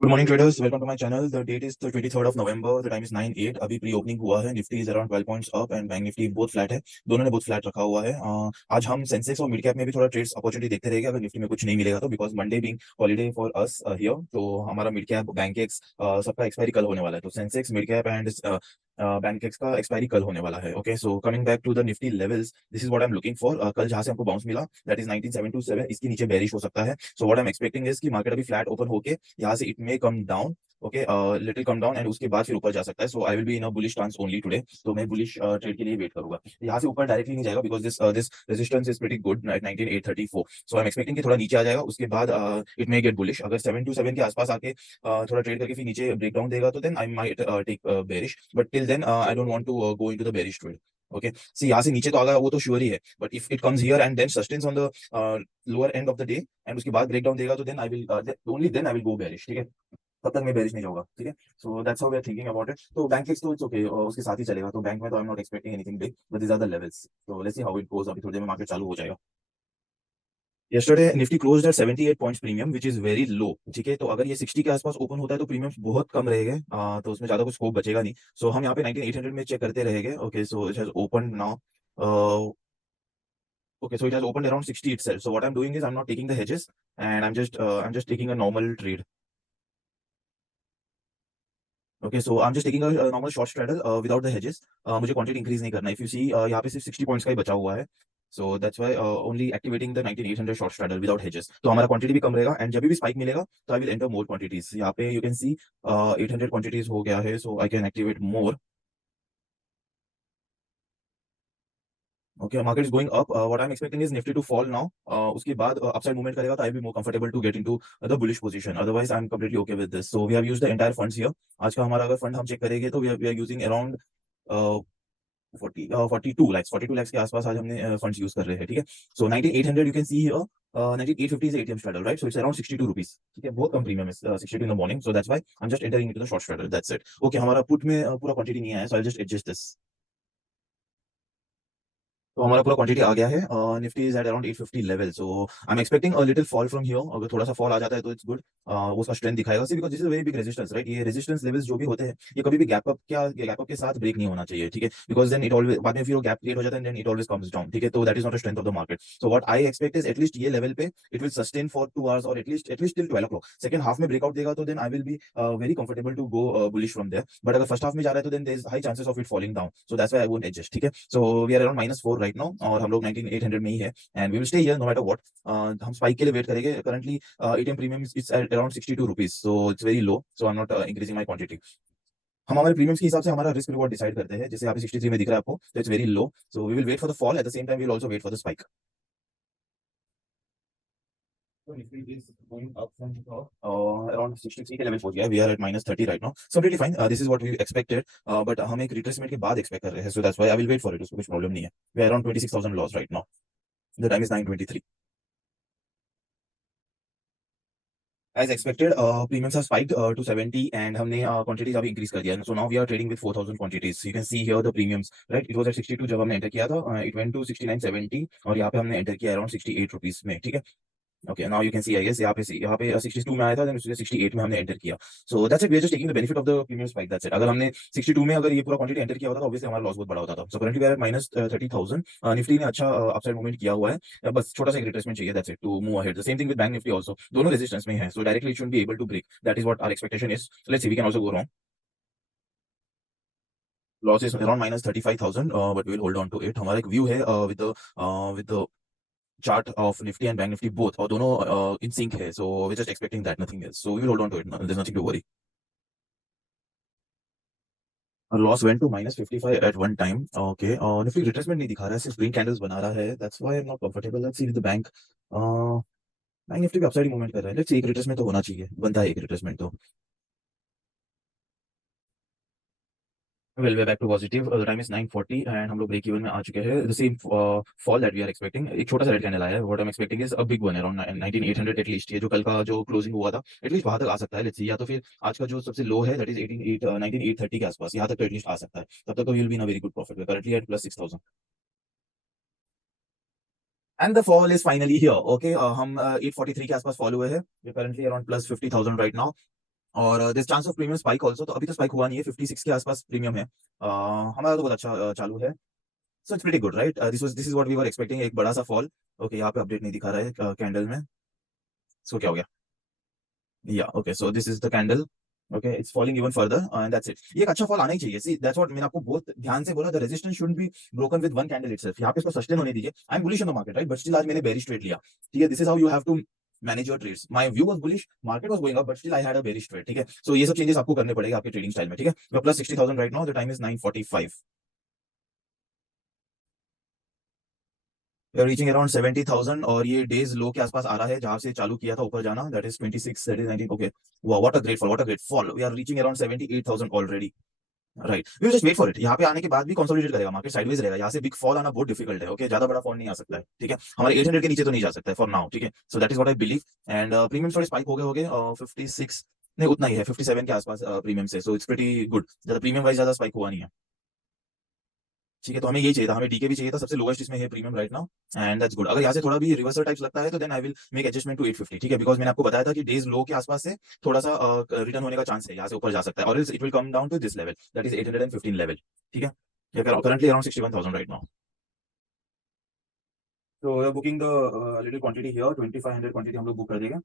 Good morning traders, welcome to my channel. The date is the 23rd of November, the time is 9:08। अभी pre opening हुआ है। Nifty is around 12 points up and bank Nifty बहुत flat है। दोनों ने बहुत flat रखा हुआ है। आज हम सेंसेक्स और मिड कैप में भी थोड़ा ट्रेड्स अपॉर्चुनिटी देखते रहेंगे अगर निफ्टी में कुछ नहीं मिलेगा तो, because Monday being holiday for us here, तो हमारा मिड कैप बैंकेक्स सबका एक्सपायरी कल होने वाला है। तो Sensex, mid cap and Bankex का एक्सपायरी कल होने वाला है। Okay, so coming back to the Nifty levels, this is what I am looking for. कल जहां से हमको बाउंस मिला, दैट इज 19727, इसके नीचे बेरिश हो सकता है। So what I am expecting is कि मार्केट अभी फ्लैट ओपन होके यहाँ से it may come down. Okay, little come down and उसके बाद फिर ऊपर जा सकता है। So I will be in a bullish stance only today. तो मैं बुलिश ट्रेड के लिए वेट करूंगा। यहाँ से ऊपर डायरेक्टली नहीं जाएगा because this resistance is pretty good at 19834। So I am expecting कि थोड़ा नीचे आ जाएगा, उसके बाद इट मे गेट बुलिश। अगर 727 के आसपास आके थोड़ा ट्रेड करके फिर नीचे ब्रेक डाउन देगा तो then I might take bearish, but till then I don't want to go into the bearish trade. Okay, see यहाँ से नीचे तो आ गया वो तो श्योर ही है, but if it comes here and then sustains on the lower end of the day and उसके बाद ब्रेक डाउन देगा तो then I will only then I will go bearish. ठीक है, तब तक मैं बेरिश नहीं जाऊंगा। ठीक है, so that's how we are thinking about it. तो बैंक फिक्स तो इट्स ओके, उसके साथ ही चलेगा। तो बैंक में तो I am not expecting anything big, but these are the levels. तो let's see how it goes. अभी थोड़ी देर में मार्केट चालू हो जाएगा। Yesterday Nifty closed at 78 points premium which is very low. ठीक है, तो अगर ये 60 के आसपास ओपन होता है तो प्रीमियम बहुत कम रहेंगे, तो उसमें ज्यादा कुछ स्कोप बचेगा नहीं। सो हम यहाँ पे 19800 में चेक करते रहेंगे। Okay, so it has open now. Okay, so it has opened around 60 itself. So what I'm doing is I'm not taking the hedges and I'm just taking a normal trade. Okay, so I'm just taking a normal short straddle without the hedges. मुझे quantity increase नहीं करना। If you सी यहाँ पे सिर्फ 60 points का ही बचा हुआ है। So that's why only activating the 19800 short straddle without hedges। तो हमारा क्वांटिटी भी कम रहेगा एंड जब भी स्पाइक मिलेगा तो I will enter more quantities. यहाँ पे यू कैन सी 800 क्वांटिटीज हो गया है, so I can activate more. Okay, market is going up. What I am expecting is Nifty to fall now. उसके बाद अपसाइड मूवमेंट करेगा तो I be more comfortable to get into the bullish position. Otherwise I am completely okay with this. So we have used the entire funds here. आज का हमारा अगर fund हम check करेंगे तो we are using around 42 lakhs के आसपास आज हमने फंड्स यूज कर रहे हैं। ठीक है, सो 19800 you can see here. 19850 is ATM straddle, right? So it's around 62 rupees. ठीक है, बहुत कम प्रीमियम है, 62 in the morning. So that's why I'm just entering into the short straddle. That's it. Okay, हमारा पुट में पूरा क्वांटिटी नहीं आया, so I'll just adjust this. तो हमारा पूरा क्वांटिटी आ गया है। Nifty is at around 850 level. So I am expecting a little fall from here. अगर थोड़ा सा फॉल आ जाता है तो इट्स गुड। वो उसका स्ट्रेंथ दिखाएगा see, because this is very big resistance, right? ये रेजिस्टेंस लेवल्स जो भी होते हैं ये कभी भी गैप अप के साथ ब्रेक नहीं होना चाहिए। ठीक है, बिकॉज देन इट ऑलवेज बाद में फिर वो गैप क्रिएट हो जाता है, then it always comes down. ठीक है, तो that is not a strength of the market. So what I expect is at least ये लेवल पे it will sustain for 2 hours और at least till 12 o'clock। Second half में ब्रेकआउट देगा तो then I will be very comfortable to go bullish from there. But अगर first half में जा रहा है तो then there is high chances of it falling down. So that's why I won't adjust. ठीक है, so we are around -4 right now और हम लोग 19800 में ही है and we will stay here no matter what. हम स्पाइक के लिए वेट करेंगे। Currently ATM premium is at around 62 rupees, so it's very low. So I am not increasing my quantity. हम हमारे प्रीमियम्स के हिसाब से हमारा रिस्क रिवॉर्ड डिसाइड करते हैं। जैसे यहाँ पे 63 में दिख रहा है आपको, तो it's very low. So we will wait for the fall, at the same time we will also wait for the spike. So Nifty is going up from around 63 के लेवल पहुंच गया है। We are at -30 right now. So completely fine. This is what we expected. But हम एक retracement के बाद expect कर रहे हैं. So that's why I will wait for it. उसको कुछ प्रॉब्लम नहीं है. We are around 26,000 loss right now. The time is 9:23. As expected, premiums have spiked to 70 and हमने quantities अभी increase कर दिया है. So now we are trading with 4,000 quantities. You can see here the premiums, right? It was at 62 जब हमने enter किया था. It went to 69.70 और यहाँ पे हमने enter किया around 68 rupees में. ठीक है. Okay, now you can see I guess यहाँ पे 62 में आया था, देन उसके 68 में हमने एंटर किया। So that's it, we are just taking the benefit of the premium spike. That's it. अगर हमने 62 में अगर ये पूरा क्वांटिटी एंटर किया होता तो ऑब्वियसली हमारा लॉस बहुत बड़ा होता था। So currently we are at -30,000। Nifty ने अच्छा अपसाइड मूवमेंट किया हुआ है। बस छोटा सा एक रिट्रेसमेंट चाहिए, that's it, to move ahead. The same thing with bank Nifty also, दोनों रेजिस्टेंस में है। So directly it should be able to break. That is what our expectation is. Let's see, we can also go wrong. Loss is around -35,000, but we will hold on to it. हमारा एक view है with the chart of Nifty and Bank Nifty both, और दोनों in sync है. So we're just expecting that, nothing else. So we will hold on to it. There's nothing to worry. Our loss went to -55 at one time. Okay. Nifty retracement नहीं दिखा रहा है, सिर्फ green candles बना रहा है. That's why I'm not comfortable. Let's see with the bank. Bank Nifty भी upside movement कर रहा है. लेट्स सी, एक रिट्रेसमेंट तो होना चाहिए, बनता है एक रिट्रेसमेंट तो. Well, we're back to positive. The time is 9:40 and हम लोग ब्रेक इवन में आ चुके हैं. The same fall that we are expecting. एक छोटा सा रेड कैंडल आया है. What I'm expecting is a big one around 19,800 at least. ये जो कल का जो क्लोजिंग हुआ था, एटलीस्ट वहां तक आ सकता है. लेट्स सी, या तो फिर आज का जो सबसे लो है दैट इज 19,830 के आसपास, यहाँ तक तो एटलीस्ट आ सकता है. तब तक तो will be in a very good profit. We currently at +6,000 and the fall is finally here. Okay, हम 843 के आसपास फॉल हुए हैं. We currently around +50,000 right now. और this chance of premium spike also, तो अभी तो स्पाइक हुआ नहीं है, 56 के आसपास प्रीमियम है। हमारा तो बहुत अच्छा चालू है। So it's pretty good right, this is what we were expecting, एक बड़ा सा फॉल। ओके, यहाँ पे अपडेट नहीं दिखा रहा है कैंडल में। सो क्या हो गया? या okay, so this is the candle. Okay, it's falling even further and that's it. ये एक अच्छा फॉल आना ही चाहिए। सी दैट्स व्हाट मैंने आपको बहुत ध्यान से बोला, the resistance shouldn't be broken with one candle itself. यहाँ पे इसको सस्टेन होने दीजिए। I am bullish on the market right, but still आज मैंने बेरिश ट्रेड लिया। ठीक है, this is how you have to manage your trades. My view was bullish, market was going up, but still I had a bearish trade. ठीक है, सो ये सब changes आपको करने पड़ेगा आपके ट्रेडिंग स्टाइल में। ठीक है, we plus 60,000 right now, the time is 9:45। Reaching around 70,000 और ये डेज लो के आसपास आ रहा है जहां से चालू किया था ऊपर जाना, that is 26, that is 19। Okay, वाह what a great fall, what a great fall. We are reaching around 78,000 already. Right, we just wait for it. यहाँ पे आने के बाद भी कंसोलिडेट करेगा मार्केट, साइडवेज रहेगा। यहाँ से बिग फॉल आना बहुत डिफिकल्ट है। ओके, ज्यादा बड़ा फॉल नहीं आ सकता है। ठीक है, हमारे 800 के नीचे तो नहीं जा सकता है फॉर नाउ। ठीक है, सो that is what I believe. And premium थोड़े स्पाइक हो गए 56 नहीं, उतना ही है 57 के आसपास प्रीमियम से। सो इट्स प्रीटी गुड, ज्यादा प्रीमियम वाइज ज्यादा स्पाइक हुआ नहीं है। ठीक है, तो हमें यही चाहिए था, हमें डीके भी चाहिए था, सबसे लोएस्ट इसमें है premium right now. And that's good. अगर यहाँ से थोड़ा भी रिवर्सल टाइप्स लगता है तो then I will make adjustment to 850। ठीक है, बिकॉज मैंने आपको बताया था कि डेज लो के आसपास से थोड़ा सा रिटर्न होने का चांस है, यहाँ से ऊपर जा सकता है, और it will come down to this level, that is 815 level. ठीक है, currently around 61,000 right now. So we are booking the little quantity here, 2500 quantity हम लोग बुक कर देंगे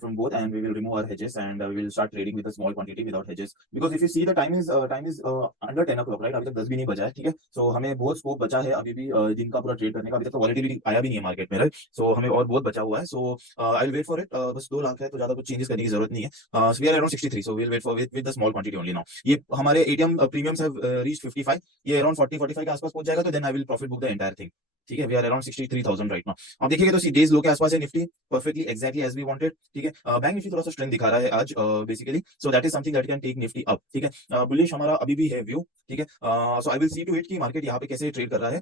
from both, and we will remove our hedges, and we will start trading with a small quantity without hedges, because if you see the time is under 10 o'clock right, अभी तक 10 भी नहीं बजा है। ठीक है, so हमें बहुत स्कोप बचा है अभी भी दिन का पूरा ट्रेड करने का। अभी तक तो वॉलेटिलिटी आया भी नहीं है मार्केट में राइट, so हमें और बहुत बचा हुआ है। so I will wait for it. बस 2 लाख है तो ज्यादा कुछ चेंजेस करने की जरूरत नहीं है। so we are around 63, so we will wait for with the small quantity only now। ये हमारे एटीएम प्रीमियम्स हैव रीच्ड 55, ये अराउंड 40-45 के आसपास पहुंच जाएगा तो then I will profit book the entire thing. ठीक है, we are around 63,000 right now. आप देखिएगा तो डेज लो के आसपास है Nifty, perfectly exactly as we wanted. ठीक है, बैंक निफ्टी थोड़ा सा स्ट्रेंथ दिखा रहा है आज basically, so that is something that can take Nifty up. ठीक है, बुलिश हमारा अभी भी है व्यू। ठीक है, so I will see to it कि मार्केट यहाँ पे कैसे ट्रेड कर रहा है।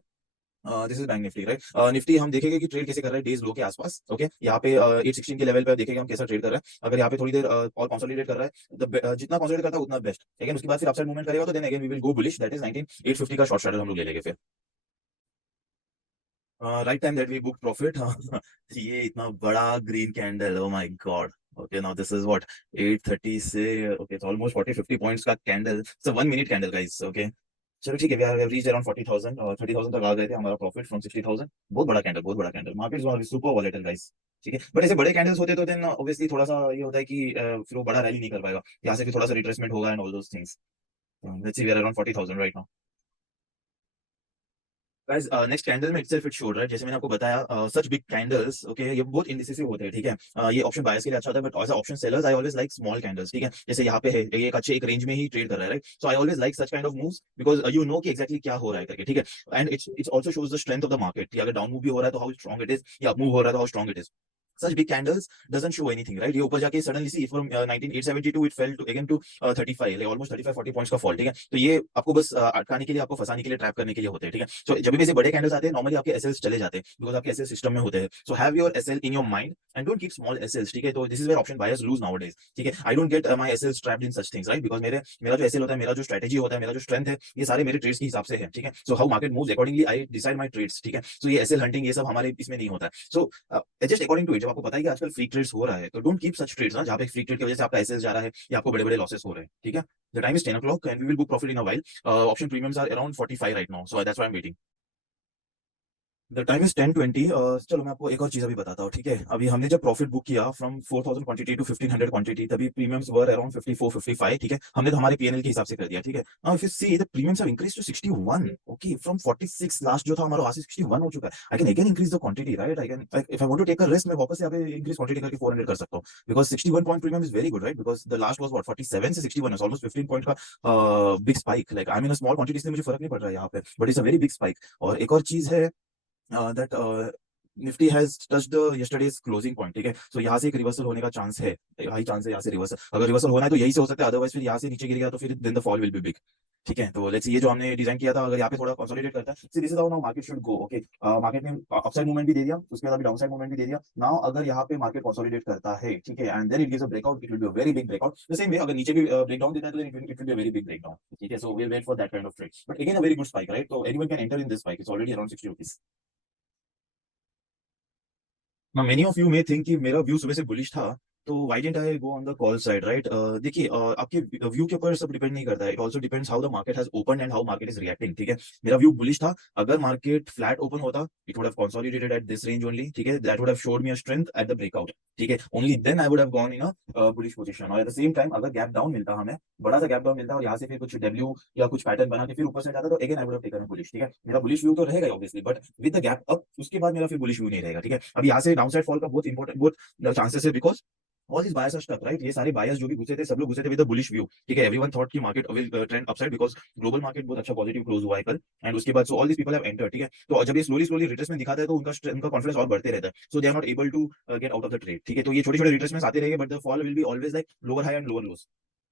This is bank Nifty right, Nifty हम देखेंगे कि ट्रेड कैसे कर रहा है डेज लो के आसपास। ओके, यहाँ पे 816 के लेवल पे देखेंगे हम कैसा ट्रेड कर रहा है। अगर यहाँ पे थोड़ी देर और कंसोलिडेट कर रहा है, जितना कंसोलिडेट करता है उतना बेस्ट। अगेन उसके बाद फिर अपसाइड मूवमेंट करेगा तो then again we will go bullish, that is 19850 का शॉर्ट स्ट्रैटल हम लोग ले लेंगे फिर। Right time that we book profit. ये इतना बड़ा green candle, oh my god. Okay, now this is what 8:30 से, ओके इट्स ऑलमोस्ट 40-50 पॉइंट्स का candle, it's a 1 minute candle guys. Okay, चलो ठीक है, वी आर रीच अराउंड 40,000 और 30,000 तक आ गए थे हमारा प्रॉफिट फ्रॉम 60,000। बहुत बड़ा कैंडल, बहुत बड़ा candle. Market is super volatile guys. ठीक है, बट ऐसे बड़े कैंडल्स होते तो देन ऑब्वियसली थोड़ा सा ये होता है कि फिर वो बड़ा रैली नहीं कर पाएगा, यहाँ से फिर थोड़ा सा रिट्रेसमेंट होगा and all those things. Let's see, we are around 40,000 right now. Guys, next candle में इटसेल्फ इट शोड राइट, जैसे मैंने आपको बताया सच बिग कैंडल्स ओके ये बहुत इंडिसिसिव होते हैं। ठीक है, ये ऑप्शन बायर्स के लिए अच्छा होता है, but as option sellers I always like small candles. ठीक है, जैसे यहाँ पे है ये एक अच्छे एक रेंज में ही ट्रेड कर रहा है right, so I always like such kind of moves, because you know कि एक्जैक्टली क्या हो रहा है करके। ठीक है, and it's also shows the strength of the market कि अगर डाउन मूव भी हो रहा है तो हाउ स्ट्रॉन्ग इट इज, या अप मूव हो रहा है तो how strong it is. Such big candles doesn't show anything right, ये ऊपर जाके suddenly see from 19,872 it fell to again to 35, like almost 35-40 points का फॉल। ठीक है, तो ये आपको बस अटकाने के लिए, आपको फंसाने के लिए, ट्रैप करने के लिए होते हैं। ठीक है, तो जब भी ऐसे बड़े कैंडल्स आते हैं नॉर्मली आपके एसएल्स चले जाते हैं, बिकॉज आपके एसएल सिस्टम में होते हैं। So have your SL in your mind and don't keep small SLs. ठीक है, तो this is where option buyers lose nowadays. ठीक है, I don't get my SLs trapped in such things right, because मेरा जो एसएल होता है, मेरा जो स्ट्रेटेजी होता है, मेरा जो स्ट्रेंथ है, ये सारे मेरे ट्रेड्स के हिसाब से है। ठीक है, so how market moves accordingly I decide my trades. ठीक है, सो ये एसएल हंटिंग ये सब हमारे इसमें नहीं होता है। So just according to it, जब आपको पता है कि आजकल फ्री ट्रेड्स हो रहा है तो डोंट कीप सच ट्रेड्स ना, जहाँ पे फ्री ट्रेड की वजह से आपका एसएल जा रहा है या आपको बड़े बड़े लॉसेस हो रहे हैं। ठीक है, the time is 10 o'clock and we will book profit in a while. Option premiums are around 45 right now, so that's why I am waiting. The time is 10:20। चलो मैं आपको एक और चीज अभी बताता हूँ। ठीक है, अभी हमने जब प्रॉफिट बुक किया फ्रॉम 4,000 क्वांटिटी टू 1,500 क्वांटिटी, तभी प्रीमियम्स वर अराउंड 54-55। ठीक है, हमने तो हमारे पीएनएल के हिसाब से कर दिया। ठीक है, now if you see the premiums have increase to 61। Okay, from 46 last जो था हमारा, वहां से 61 हो चुका है। I can again increase the quantity right, I can if I want to take a risk, मैं वापस से यहाँ पे इंक्रीज क्वांटिटी करके 400 कर सकता हूँ, because 61 point premium is very good right, because the last was what 47 से 61 ऑलमोस्ट 15 पॉइंट का big spike. Like I mean small quantity से मुझे फर्क नहीं पड़ रहा है यहाँ पे, but it's a very big spike. और एक और चीज है that Nifty has touched the yesterday's closing point. ठीक है, सो यहाँ से एक रिवर्सल होने का चांस है, हाई चांस है यहाँ से रिवर्सल। अगर रिवर्सल होना है तो यही से हो सकता है, अदरवाइज फिर यहाँ से नीचे गिरेगा तो फिर then the fall will be big. ठीक है, तो लेट्स ये जो हमने डिजाइन किया था, अगर यहाँ पे थोड़ा कंसोलिडेट करता है, this is how now market should go. Okay, market ने अपसाइड मूवमेंट भी दे दिया, उसके बाद अभी डाउनसाइड मूवमेंट भी दे दिया। नाउ अगर यहाँ पे मार्केट कंसोलिडेट करता है, ठीक है, and then it gives a breakout, it will be a very big breakout. The same way अगर नीचे भी ब्रेकडाउन देता है तो it will be a very big breakdown. ठीक है, so we will wait for that kind of trade, but again a very good spike right, तो anyone can enter in this spike, it's already around 60 rupees. ना many of you may think कि मेरा view सुबह से bullish था, तो why didn't I go on the call side, right? देखिए, आपके व्यू के ऊपर सब डिपेंड नहीं करता है। It also depends how the market has open and how market is reacting, ठीक है? मेरा व्यू बुलिश था। अगर मार्केट फ्लैट ओपन होता, it would have consolidated at this range only, ठीक है? That would have showed me a strength at the breakout, ठीक है? Only then I would have gone in a bullish position. और at the same time अगर gap down मिलता हमें, बड़ा सा गैप डाउन मिलता और यहाँ से फिर कुछ डब्ल्यू या कुछ पैटर्न बना के फिर ऊपर से जाता, तो again I would have taken a bullish, ठीक है? मेरा बुलिश व्यू तो रहेगा obviously, but with the gap up उसके बाद मेरा फिर बुलिश व्यू नहीं रहेगा, ठीक है? अब यहाँ से डाउनसाइड फॉल का बहुत इंपॉर्टेंट, बहुत चांसेस है, because all this buyers are stuck, right? ये सारे बायर्स जो भी घुसे थे, सब लोग घुसे थे विद अ बुलिश व्यू, ठीक है? एवरीवन थॉट कि market will trend upside because global market बहुत अच्छा पॉजिटिव क्लोज हुआ है कल, एंड उसके बाद so all this people have entered, ठीक है? तो जब ये स्लोली स्लोली रिट्रेसमेंट दिखाता है तो उनका कॉन्फिडेंस और बढ़ते रहता है, so they are not able to get out of the trade, ठीक है? तो ये छोटे छोटे रिट्रेसमेंट्स आते रहेंगे, but the fall will be always like lower high and lower lows.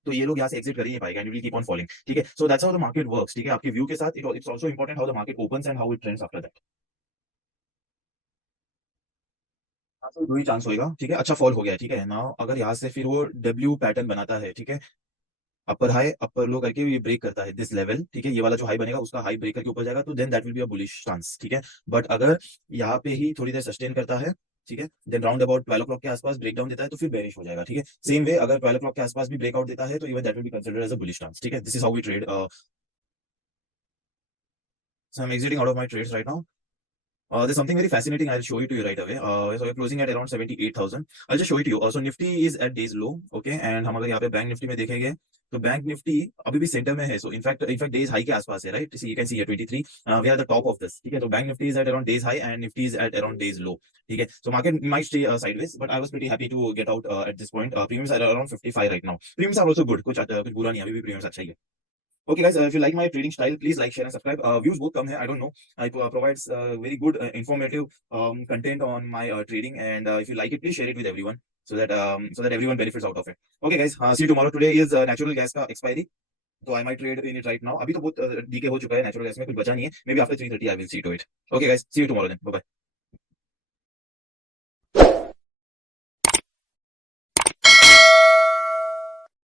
तो ये लोग यहाँ से एग्जिट कर ही नहीं पाएगा and will keep on falling, ठीक है? So that's how the market works, ठीक है? आपके व्यू के साथ it's also important how the market opens and how it trends after that. हाँ, तो 2 ही चांस होएगा, ठीक है? अच्छा फॉल हो गया है, ठीक है? नाउ अगर यहाँ से फिर वो डब्ल्यू पैटर्न बनाता है, ठीक है? अपर हाई अपर लो करके ये ब्रेक करता है दिस लेवल, ठीक है? ये वाला जो हाई बनेगा उसका हाई ब्रेक करके ऊपर जाएगा, तो then that will be a bullish chance, ठीक है? बट अगर यहाँ पे ही थोड़ी देर सस्टेन करता है, ठीक है, देन राउंड अबाउट 12 o'clock के आसपास ब्रेक डाउन देता है तो फिर बेरिश हो जाएगा, ठीक है? सेम वे अगर 12 o'clock के आसपास भी ब्रेकआउट देता है तो even that will be considered as a bullish chance, ठीक है? This is how we trade. So I am exiting out of my trades right now. There's something very fascinating. I'll show it to you right away. So we're closing at around 78,000. I'll just show it to you. So Nifty is at days low, okay? And हम अगर यहाँ पे bank Nifty में देखेंगे तो bank Nifty अभी भी centre में है. So इनफैक्ट डेज हाई के आसपास है, right? See, you can see here 23. We are the top of this, ठीक है? तो bank Nifty is at around days high and Nifty is at around days low, ठीक है? So market might stay sideways, but I was pretty happy to get out at this point. Premiums are around 55 right now. Premiums are also good. कुछ बुरा नहीं है, अभी भी premiums अच्छा ही है. Okay, guys, if you like my trading style, please like, share, and subscribe. Views both come here. I don't know. I provides very good, informative content on my trading, and if you like it, please share it with everyone so that everyone benefits out of it. Okay, guys. See you tomorrow. Today is natural gas का expiry. So I might trade in it right now. अभी तो बहुत DK हो चुका है natural gas में, कुछ बचा नहीं है. Maybe after 3:30 I will see to it. Okay, guys. See you tomorrow then. Bye bye.